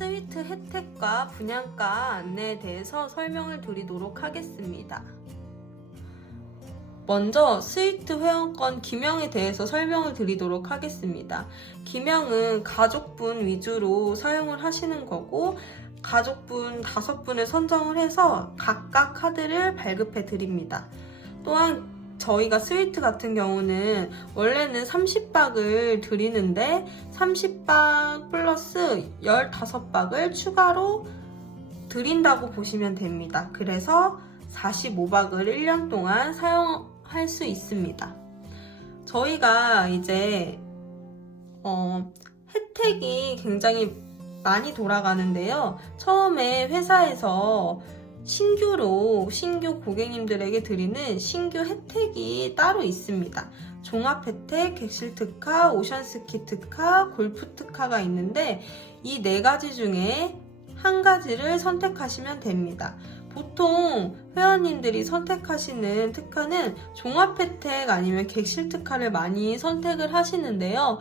스위트 혜택과 분양가 안내에 대해서 설명을 드리도록 하겠습니다. 먼저 스위트 회원권 기명에 대해서 설명을 드리도록 하겠습니다. 기명은 가족분 위주로 사용을 하시는 거고, 가족분 5분을 선정을 해서 각각 카드를 발급해 드립니다. 또한 저희가 스위트 같은 경우는 원래는 30박을 드리는데 30박 플러스 15박을 추가로 드린다고 보시면 됩니다. 그래서 45박을 1년 동안 사용할 수 있습니다. 저희가 이제 혜택이 굉장히 많이 돌아가는데요. 처음에 회사에서 신규 고객님들에게 드리는 신규 혜택이 따로 있습니다. 종합 혜택, 객실 특화, 오션스키 특화, 골프 특화가 있는데 이 4가지 중에 한 가지를 선택하시면 됩니다. 보통 회원님들이 선택하시는 특화는 종합 혜택 아니면 객실 특화를 많이 선택을 하시는데요.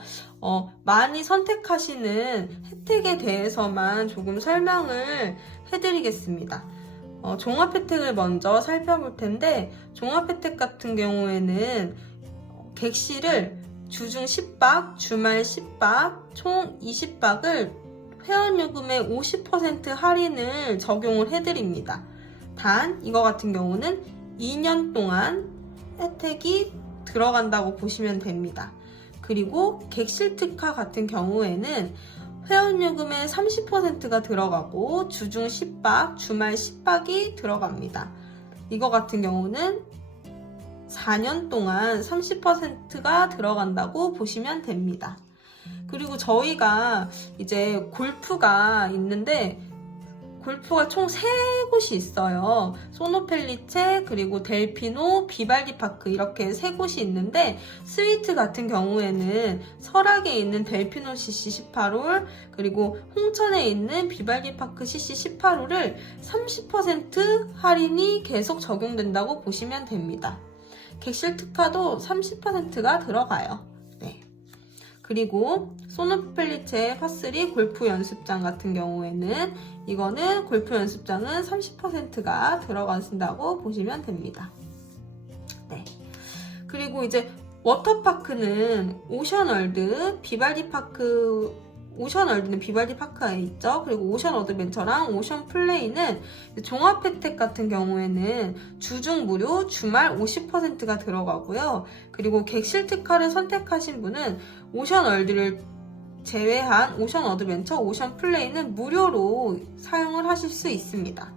많이 선택하시는 혜택에 대해서만 조금 설명을 해드리겠습니다. 종합 혜택을 먼저 살펴볼 텐데, 종합 혜택 같은 경우에는 객실을 주중 10박, 주말 10박, 총 20박을 회원요금의 50% 할인을 적용을 해드립니다. 단, 이거 같은 경우는 2년 동안 혜택이 들어간다고 보시면 됩니다. 그리고 객실 특화 같은 경우에는 회원요금의 30%가 들어가고 주중 10박, 주말 10박이 들어갑니다. 이거 같은 경우는 4년 동안 30%가 들어간다고 보시면 됩니다. 그리고 저희가 이제 골프가 있는데, 골프가 총 3곳이 있어요. 소노펠리체, 그리고 델피노, 비발디 파크, 이렇게 3곳이 있는데, 스위트 같은 경우에는 설악에 있는 델피노 CC 18홀, 그리고 홍천에 있는 비발디 파크 CC 18홀을 30% 할인이 계속 적용된다고 보시면 됩니다. 객실 특화도 30%가 들어가요. 그리고 소노펠리체 파3 골프 연습장 같은 경우에는 이거는 골프 연습장은 30%가 들어간다고 보시면 됩니다. 그리고 이제 워터파크는 오션월드, 오션월드는 비발디 파크에 있죠. 그리고 오션 어드벤처랑 오션 플레이는 종합 혜택 같은 경우에는 주중 무료, 주말 50%가 들어가고요. 그리고 객실 특화를 선택하신 분은 오션월드를 제외한 오션 어드벤처, 오션 플레이는 무료로 사용을 하실 수 있습니다.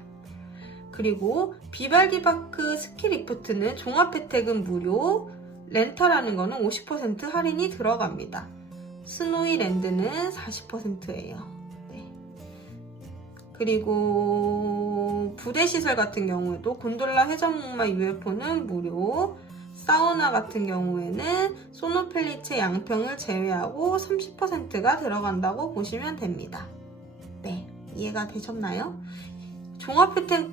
그리고 비발디 파크 스키 리프트는 종합 혜택은 무료, 렌탈하는 거는 50% 할인이 들어갑니다. 스노이랜드는 40%예요. 그리고 부대시설 같은 경우에도 곤돌라 회전목마 UFO는 무료, 사우나 같은 경우에는 소노펠리체 양평을 제외하고 30%가 들어간다고 보시면 됩니다. 이해가 되셨나요? 종합 혜택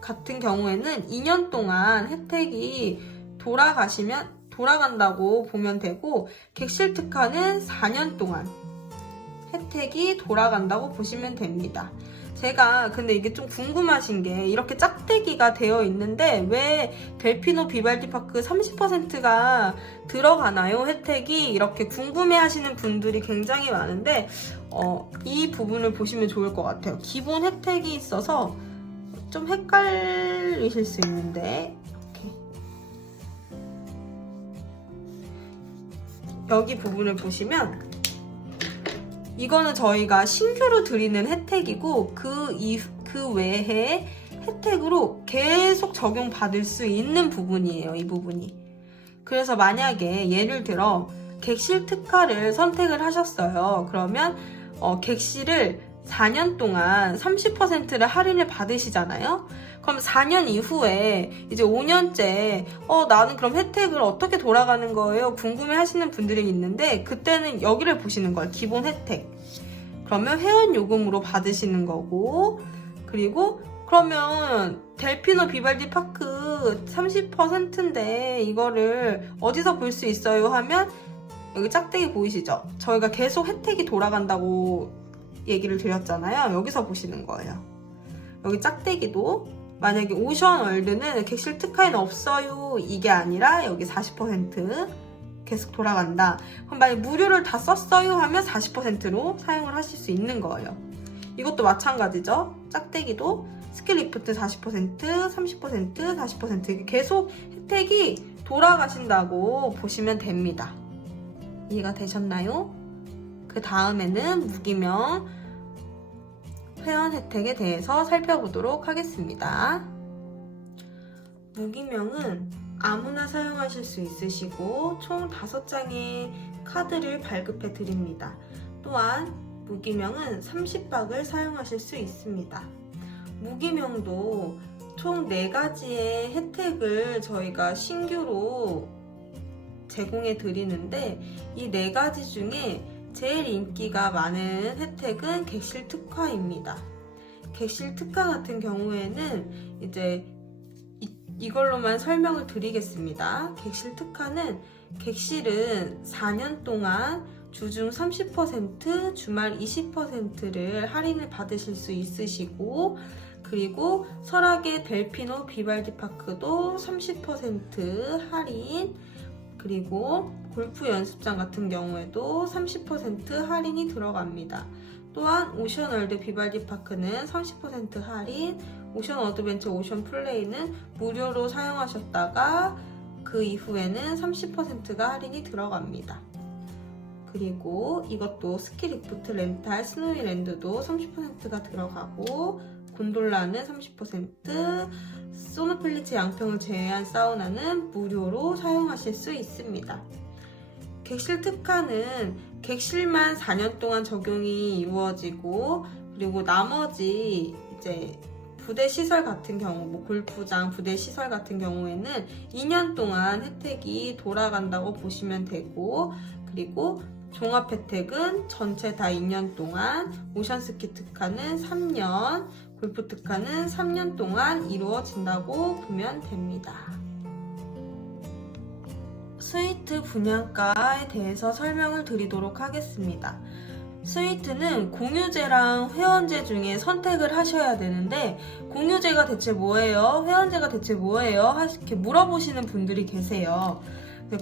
같은 경우에는 2년 동안 혜택이 돌아간다고 보면 되고, 객실 특화는 4년 동안 혜택이 돌아간다고 보시면 됩니다. 제가 근데 이게 좀 궁금하신 게, 이렇게 짝대기가 되어 있는데 왜 델피노 비발디 파크 30%가 들어가나요? 혜택이? 이렇게 궁금해 하시는 분들이 굉장히 많은데, 이 부분을 보시면 좋을 것 같아요. 기본 혜택이 있어서 좀 헷갈리실 수 있는데, 여기 부분을 보시면 이거는 저희가 신규로 드리는 혜택이고, 그 외에 혜택으로 계속 적용받을 수 있는 부분이에요. 이 부분이. 그래서 만약에 예를 들어 객실 특화를 선택을 하셨어요. 그러면 객실을 4년 동안 30%를 할인을 받으시잖아요. 그럼 4년 이후에 이제 5년째 나는 그럼 혜택을 어떻게 돌아가는 거예요? 궁금해 하시는 분들이 있는데, 그때는 여기를 보시는 거예요. 기본 혜택. 그러면 회원 요금으로 받으시는 거고, 그리고 그러면 델피노 비발디 파크 30%인데 이거를 어디서 볼 수 있어요? 하면 여기 짝대기 보이시죠? 저희가 계속 혜택이 돌아간다고 얘기를 드렸잖아요. 여기서 보시는 거예요. 여기 짝대기도 만약에 오션월드는 객실 특화에는 없어요 이게 아니라 여기 40% 계속 돌아간다. 그럼 만약에 무료를 다 썼어요 하면 40%로 사용을 하실 수 있는 거예요. 이것도 마찬가지죠. 짝대기도 스키리프트 40%, 30%, 40% 이렇게 계속 혜택이 돌아가신다고 보시면 됩니다. 이해가 되셨나요? 그 다음에는 무기명 회원 혜택에 대해서 살펴보도록 하겠습니다. 무기명은 아무나 사용하실 수 있으시고 총 5장의 카드를 발급해 드립니다. 또한 무기명은 30박을 사용하실 수 있습니다. 무기명도 총 4가지의 혜택을 저희가 신규로 제공해 드리는데 이 4가지 중에 제일 인기가 많은 혜택은 객실 특화입니다. 객실 특화 같은 경우에는 이제 이걸로만 설명을 드리겠습니다. 객실 특화는 객실은 4년 동안 주중 30%, 주말 20%를 할인을 받으실 수 있으시고 그리고 설악의 델피노 비발디 파크도 30% 할인 그리고 골프 연습장 같은 경우에도 30% 할인이 들어갑니다. 또한 오션월드 비발디 파크는 30% 할인, 오션 어드벤처 오션 플레이는 무료로 사용하셨다가 그 이후에는 30%가 할인이 들어갑니다. 그리고 이것도 스키 리프트 렌탈 스노이랜드도 30%가 들어가고 곤돌라는 30%, 소노필리치 양평을 제외한 사우나는 무료로 사용하실 수 있습니다. 객실 특화는 객실만 4년 동안 적용이 이루어지고 그리고 나머지 이제 부대 시설 같은 경우, 뭐 골프장, 부대 시설 같은 경우에는 2년 동안 혜택이 돌아간다고 보시면 되고 그리고 종합 혜택은 전체 다 2년 동안, 오션스키 특화는 3년, 골프 특화는 3년 동안 이루어진다고 보면 됩니다. 스위트 분양가에 대해서 설명을 드리도록 하겠습니다. 스위트는 공유제랑 회원제 중에 선택을 하셔야 되는데 공유제가 대체 뭐예요? 회원제가 대체 뭐예요? 이렇게 물어보시는 분들이 계세요.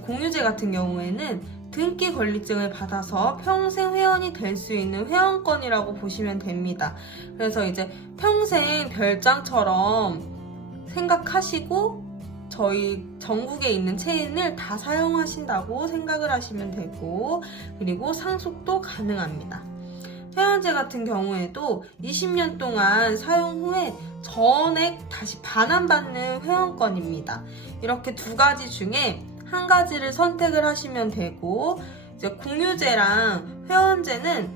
공유제 같은 경우에는 등기 권리증을 받아서 평생 회원이 될 수 있는 회원권이라고 보시면 됩니다. 그래서 이제 평생 별장처럼 생각하시고 저희 전국에 있는 체인을 다 사용하신다고 생각을 하시면 되고 그리고 상속도 가능합니다. 회원제 같은 경우에도 20년 동안 사용 후에 전액 다시 반환받는 회원권입니다. 이렇게 2가지 중에 한 가지를 선택을 하시면 되고 이제 공유제랑 회원제는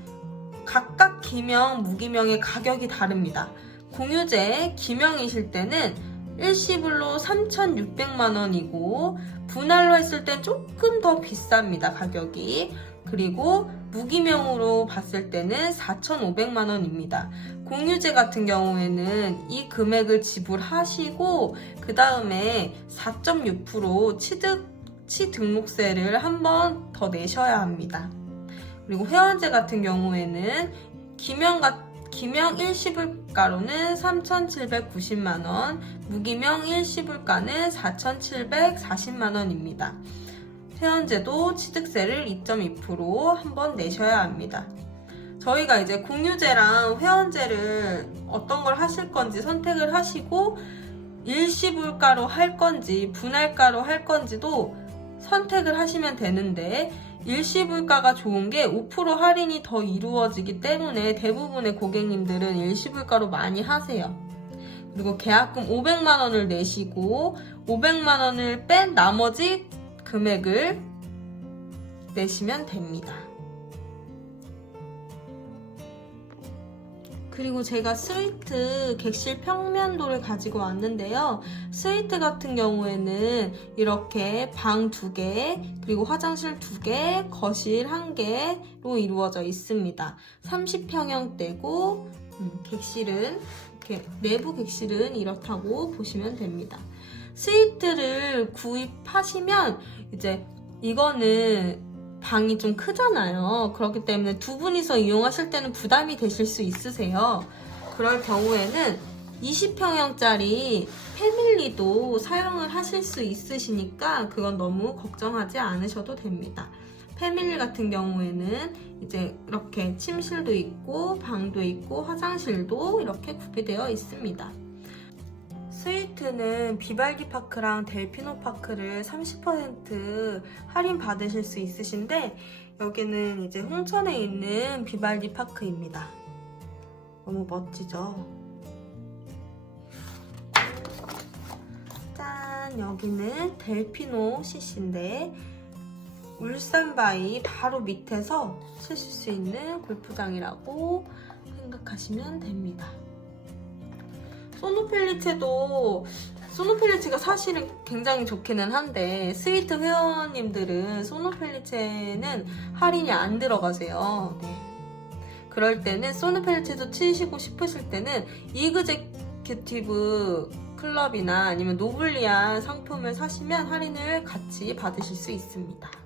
각각 기명, 무기명의 가격이 다릅니다. 공유제, 기명이실 때는 일시불로 3,600만원이고 분할로 했을 때 조금 더 비쌉니다. 가격이. 그리고 무기명으로 봤을 때는 4,500만원입니다. 공유제 같은 경우에는 이 금액을 지불하시고 그 다음에 4.6% 취등록세를 한 번 더 내셔야 합니다. 그리고 회원제 같은 경우에는 기명 일시불가로는 3,790만원, 무기명 일시불가는 4,740만원입니다. 회원제도 취득세를 2.2% 한 번 내셔야 합니다. 저희가 이제 공유제랑 회원제를 어떤 걸 하실 건지 선택을 하시고 일시불가로 할 건지 분할가로 할 건지도 선택을 하시면 되는데 일시불가가 좋은 게 5% 할인이 더 이루어지기 때문에 대부분의 고객님들은 일시불가로 많이 하세요. 그리고 계약금 500만원을 내시고 500만원을 뺀 나머지 금액을 내시면 됩니다. 그리고 제가 스위트 객실 평면도를 가지고 왔는데요. 스위트 같은 경우에는 이렇게 방 2개, 그리고 화장실 2개, 거실 1개로 이루어져 있습니다. 30평형대고 객실은 이렇게 내부 객실은 이렇다고 보시면 됩니다. 스위트를 구입하시면 이제 이거는 방이 좀 크잖아요. 그렇기 때문에 두 분이서 이용하실 때는 부담이 되실 수 있으세요. 그럴 경우에는 20평형짜리 패밀리도 사용을 하실 수 있으시니까 그건 너무 걱정하지 않으셔도 됩니다. 패밀리 같은 경우에는 이제 이렇게 침실도 있고 방도 있고 화장실도 이렇게 구비되어 있습니다. 스위트는 비발디 파크랑 델피노 파크를 30% 할인 받으실 수 있으신데 여기는 이제 홍천에 있는 비발디 파크입니다. 너무 멋지죠? 짠! 여기는 델피노 CC인데 울산바위 바로 밑에서 치실 수 있는 골프장이라고 생각하시면 됩니다. 소노펠리체가 사실은 굉장히 좋기는 한데 스위트 회원님들은 소노펠리체는 할인이 안 들어가세요. 네. 그럴 때는 소노펠리체도 치시고 싶으실 때는 이그제큐티브 클럽이나 아니면 노블리안 상품을 사시면 할인을 같이 받으실 수 있습니다.